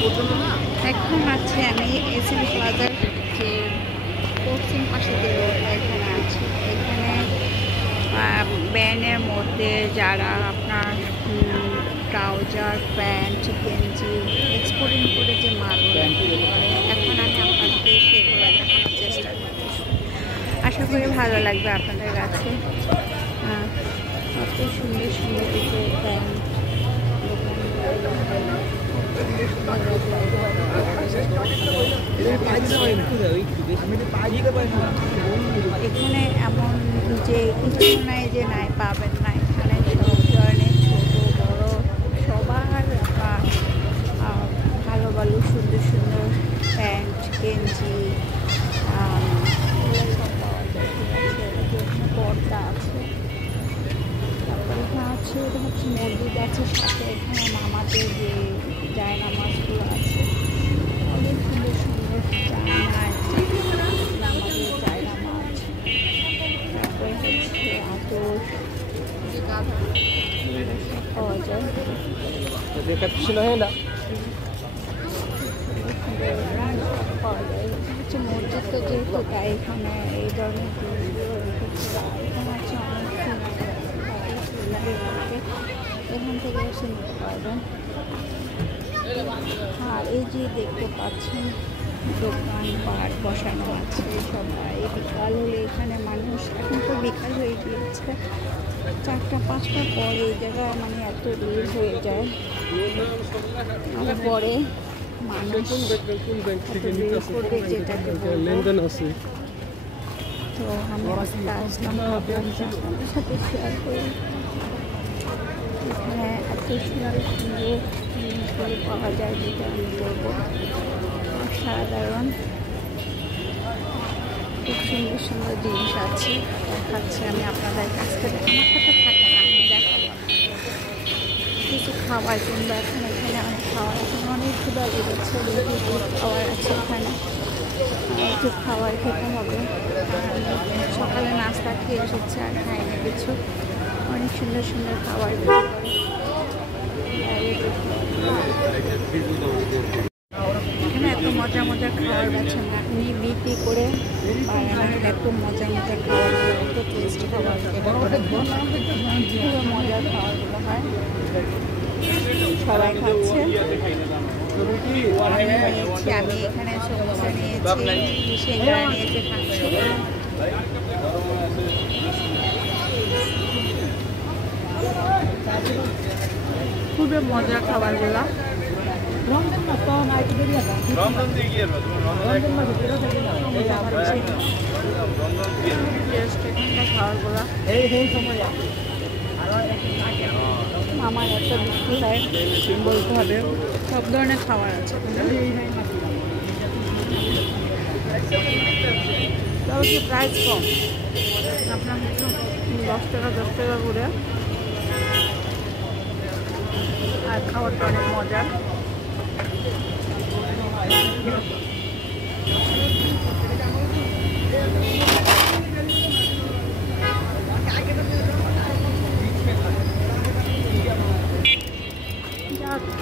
এখন আছে আমি এসএম প্লাজার যে পশ্চিম পাশে যে রোডটা এখানে আছে, এখানে ব্যানের মধ্যে যারা আপনার ট্রাউজার, প্যান্ট, গেঞ্জি এক্সপোর্টিং করে যে মালগুলো করে, এখন আমি আপনাদেরকে সেগুলো দেখানোর চেষ্টা করতেছি। আশা করি ভালো লাগবে আপনাদের কাছে। কত সুন্দর সুন্দর কিছু প্যান্ট এখানে এমন যে কিছু নাই যে নাই পাবেন না। এখানে সব ধরনের ছোট বড় সবার ভালো ভালো সুন্দর সুন্দর প্যান্ট, গেঞ্জি সব পাওয়া যায়। এখানে পর্দা আছে, তারপরে এখানে আছে এটা হচ্ছে মসজিদ আছে, সাথে এখানে নামাজের যে জায়নামাজগুলো আছে, অনেক সুন্দর সুন্দর নামাজের জায়নামাজ। তারপরে হচ্ছে আতর সব পাওয়া যায়। পাওয়া যায় হচ্ছে মসজিদটা যেহেতু, তাই এখানে এই ধরনের জিনিসগুলো রেখেছে। এখানে আছে অনেক এখান থেকে এসে নিতে পারবেন। আর এই যে দেখতে পাচ্ছেন দোকানপাট বসানো আছে সবাই। বিকাল হলে এখানে মানুষ, এখন তো বিকাল হয়ে গিয়েছে, 4টা-5টার পরে এই জায়গা মানে এত ভিড় হয়ে যায়। আর পরে মানুষ করবে যেটাকে লেনদেন আছে। তো আমি আসলাম আপনাদের সাথে শেয়ার করি। এখানে এত সুন্দর সুন্দর জিনিসগুলো পাওয়া যায়, যেটা আমি বলবো অসাধারণ। খুব সুন্দর সুন্দর জিনিস আছে, দেখাচ্ছি আমি আপনাদের কাছ থেকে। আমার সাথে থাকে না, আমি দেখাবো কিছু খাবার কিনবো। এখন এখানে অনেক খাবার, এখন অনেক ক্ষুধা লেগেছে, খাবার আছে এখানে, একটু খাবার খেতে হবে। সকালে নাস্তা খেয়ে এসেছে আর খাইনি কিছু। অনেক সুন্দর সুন্দর খাবার এখানে এত মজার মজার খাবার বেছেন না, আপনি বিক্রি করে পারেন। এত মজার মজার খাবারগুলো, এত টেস্টি খাবার, খুবই মজার খাবারগুলো হয়। সবাই খাচ্ছে, আমি এখানে সমোসা নিয়েছি, সিঙ্গারা নিয়েছি, খাচ্ছি। খুবই মজার খাবারগুলো। আমার একটা বিক্রি হয় বলতে হবে, সব ধরনের খাবার আছে। তবে প্রাইস কম, আপনার 10 টাকা করে। আর খাবারটা অনেক মজার।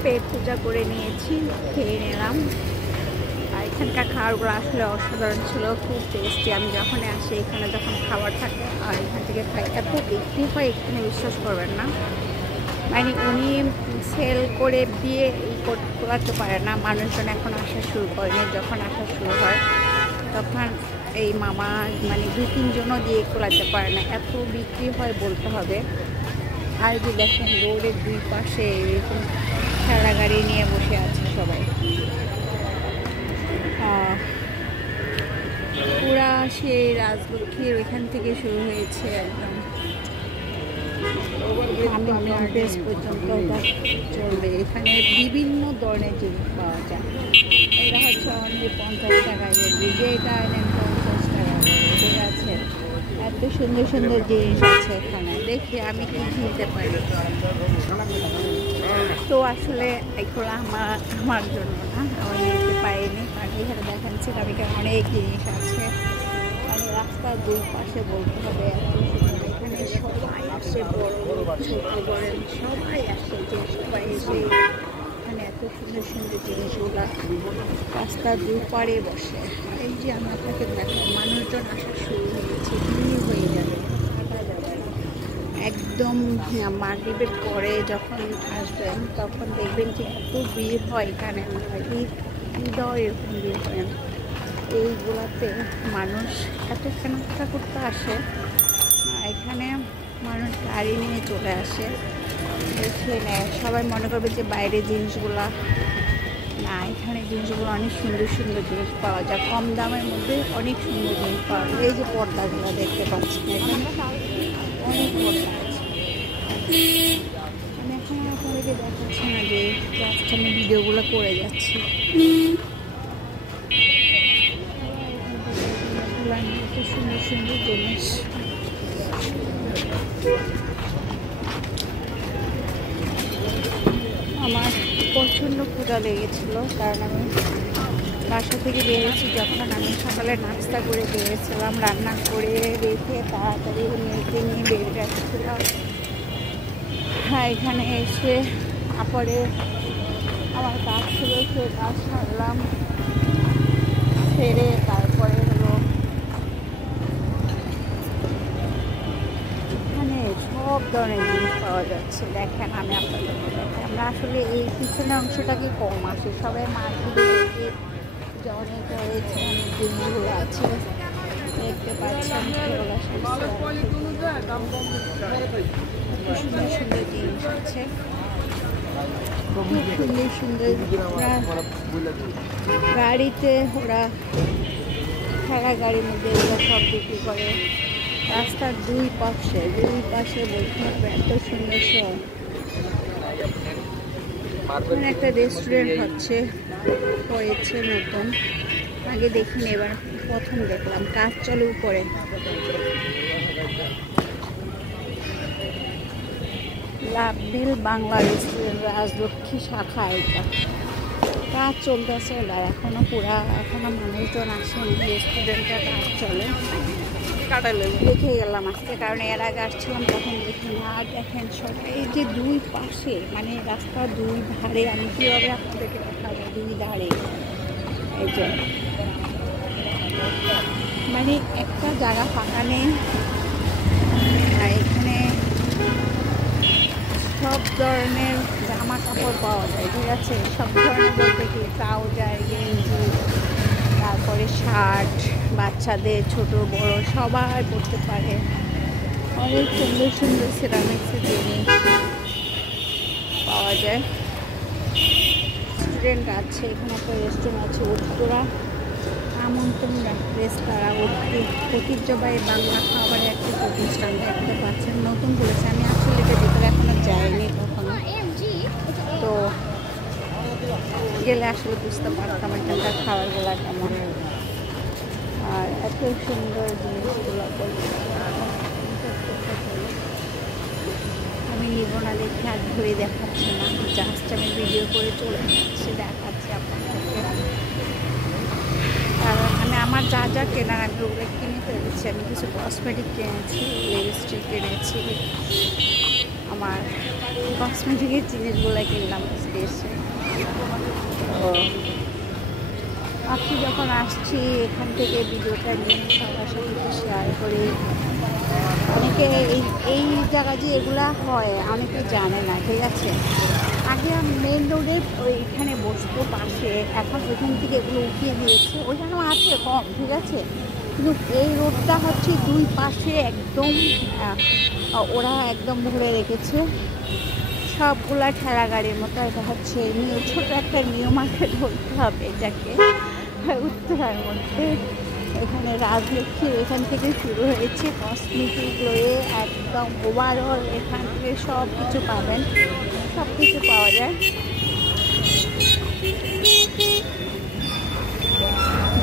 পেট পূজা করে নিয়েছি, খেয়ে নিলাম। আর এখানকার খাবারগুলো আসলে অসাধারণ ছিল, খুব টেস্টি। আমি যখন আসি এখানে, যখন খাবার থাকে আর এখান থেকে খাই, এত বিক্রি হয় এখানে বিশ্বাস করবেন না। মানে উনি সেল করে দিয়ে করতে পারে না, মানুষজন এখন আসা শুরু করেনি। যখন আসা শুরু হয় তখন এই মামা মানে 2-3 জনও দিয়ে খোলাতে পারে না, এত বিক্রি হয় বলতে হবে। আর যে দেখেন রোডের 2 পাশে এরকম ঠেলা গাড়ি নিয়ে বসে আছে সবাই। পুরা সেই রাজলক্ষ্মীর ওইখান থেকে শুরু হয়েছে একদম বেশ পর্যন্ত চলবে। এখানে বিভিন্ন ধরনের জিনিস পাওয়া যায়। এটা হচ্ছে অনলি 50 টাকায়, যেটা এনেন 50 টাকা, ঠিক আছে। এত সুন্দর সুন্দর জিনিস আছে এখানে, দেখি আমি কি কিনতে পারি। তো আসলে এগুলো আমার জন্য না, আমি নিতে পারিনি, কারণ এখানে দেখেন সেখানে অনেক জিনিস আছে। মানে রাস্তার 2 পাশে বলতে হবে এত সুন্দর। এখানে সবাই আসে, বড় ছোট বড় সবাই আসে, যে সবাই এসে এখানে এত সুন্দর সুন্দর জিনিসগুলা রাস্তার দুপারে বসে। এই যে আমি আপনাকে দেখাই, মানুষজন আসা শুরু হয়েছে, ভিড় হয়ে যাবে, হাঁটা যাবে না। একদম মাগরিবের পরে যখন আসবেন তখন দেখবেন যে এত ভিড় হয় এখানে, ঈদও এরকম ভিড় হয়। এইগুলাতে মানুষ এত কেনাকাটা করতে আসে, এখানে মানুষ গাড়ি নিয়ে চলে আসে, দেখে নেয়। সবাই মনে করবে যে বাইরের জিনিসগুলা না, এখানে জিনিসগুলো অনেক সুন্দর সুন্দর জিনিস পাওয়া যায়, কম দামের মধ্যে অনেক সুন্দর জিনিস পাওয়া যায়। এই যে পর্দাগুলো দেখতে পাচ্ছেন, এখানে অনেক পর্দা আছে। আমি এখন আপনাদেরকে দেখাচ্ছি না, যে জাস্ট আমি ভিডিওগুলো করে যাচ্ছি। এত সুন্দর সুন্দর জিনিস। আমার প্রচণ্ড ক্ষুধা লেগেছিল, কারণ আমি বাসা থেকে বেরিয়েছি যখন, আমি সকালে নাস্তা করে বেরিয়েছিলাম, রান্না করে রেখে তাড়াতাড়ি মেয়েকে নিয়ে বেরিয়ে যাচ্ছিলাম। হ্যাঁ, এখানে এসে তারপরে আমার কাজ ছিল, সে কাজ সারলাম, সেরে তারপরে হলো এখানে সব ধরনের জিনিস পাওয়া যাচ্ছে। দেখেন, আমি আপনাদেরকে দেখাই, আমরা আসলে এই পিছনের অংশটাকে কম আসি, সবাই মার্কেটে যে অনেক রয়েছে, অনেক জিনিসগুলো আছে দেখতে পাচ্ছেন। সুন্দর সুন্দর জিনিস আছে, খুব সুন্দর সুন্দর। গাড়িতে ওরা ঠেলা গাড়ির মধ্যে এগুলো সব বিক্রি করে। রাস্তার দুই পাশে বলতে হবে এত সুন্দর সব। এখানে একটা রেস্টুরেন্ট হয়েছে নতুন, আগে দেখিনি, এবার প্রথম দেখলাম, কাজ চালু করে। লাভবিল বাংলা রেস্টুরেন্ট, রাজলক্ষ্মী শাখা, এটা কাজ চলতেছে। এখনো মানুষজন আসেনি, রেস্টুরেন্টটা কাজ চলে। দেখে গেলাম আজকে, কারণ এর আগে আসছিলাম তখন দেখি না। দেখেন সবাই, এই যে দুই পাশে, মানে রাস্তার দুই ধারে, আমি কীভাবে আপনাদেরকে দেখাবো, দুই ধারে এই যে, মানে একটা জায়গা ফাঁকা নেই। আর এখানে সব ধরনের জামা কাপড় পাওয়া যায়, ঠিক আছে, সব ধরনের বলতে কি, ট্রাউজার, গেঞ্জি, তারপরে শার্ট, বাচ্চাদের ছোট বড় সবাই পরতে পারে। অনেক সুন্দর সুন্দর সিরামিক্সের জিনিস পাওয়া যায়। রেস্টুরেন্ট আছে, এখানে একটা রেস্টুরেন্ট আছে, উত্তরা আমন্ত্রণ রেস্তোরাঁ, ঐতিহ্যবাহী বাংলা খাবারের একটা প্রতিষ্ঠান দেখতে পাচ্ছেন, নতুন করেছে। আমি আসলে এটা ভিতরে এখনো যাইনি কখনো, তো গেলে আসলে বুঝতে পারতাম এখানকার খাবারগুলো কেমন। আর এত সুন্দর জিনিসগুলো আমি নিব না দেখে আর ঘুরে দেখাচ্ছি না, জাস্ট আমি ভিডিও করে চলে যাচ্ছি, দেখাচ্ছি আপনাদেরকে। কারণ আমি আমার যা যা কেনার আমি ওগুলো কিনে ফেলেছি। আমি কিছু কসমেটিক কিনেছি, লিপস্টিক কিনেছি, আমার কসমেটিকের জিনিসগুলো কিনলাম এসে। তো আপনি যখন আসছি এখান থেকে ভিডিওটা নিয়ে সবার সাথে শেয়ার করি। অনেকে এই জায়গা যে এগুলা হয় অনেকে জানে না, ঠিক আছে। আগে মেন রোডে ওইখানে বসতো পাশে, এখন ওইখান থেকে এগুলো উঠিয়ে দিয়েছে, ওইখানেও আছে কম, ঠিক আছে, কিন্তু এই রোডটা হচ্ছে দুই পাশে একদম ওরা একদম ভরে রেখেছে সবগুলা ঠেলা গাড়ির মতো। এটা হচ্ছে ছোটো একটা নিউ মার্কেট বলতে হবে এটাকে, উত্তরার মধ্যে। এখানে রাজলক্ষ্মী এখান থেকে শুরু হয়েছে, কসমেটিক রয়ে একদম ওভারঅল এখান থেকে সব কিছু পাবেন, সব কিছু পাওয়া যায়।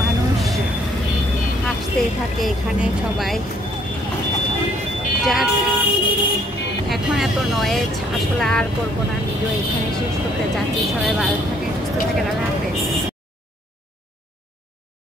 মানুষ আসতেই থাকে এখানে সবাই। যাক, এখন এত নয়েজ আসলে আর করবো না, ভিডিও এখানে শেষ করতে যাচ্ছি। সবাই ভালো থাকেন, সুস্থ থাকেন, আল্লাহ হাফেজ।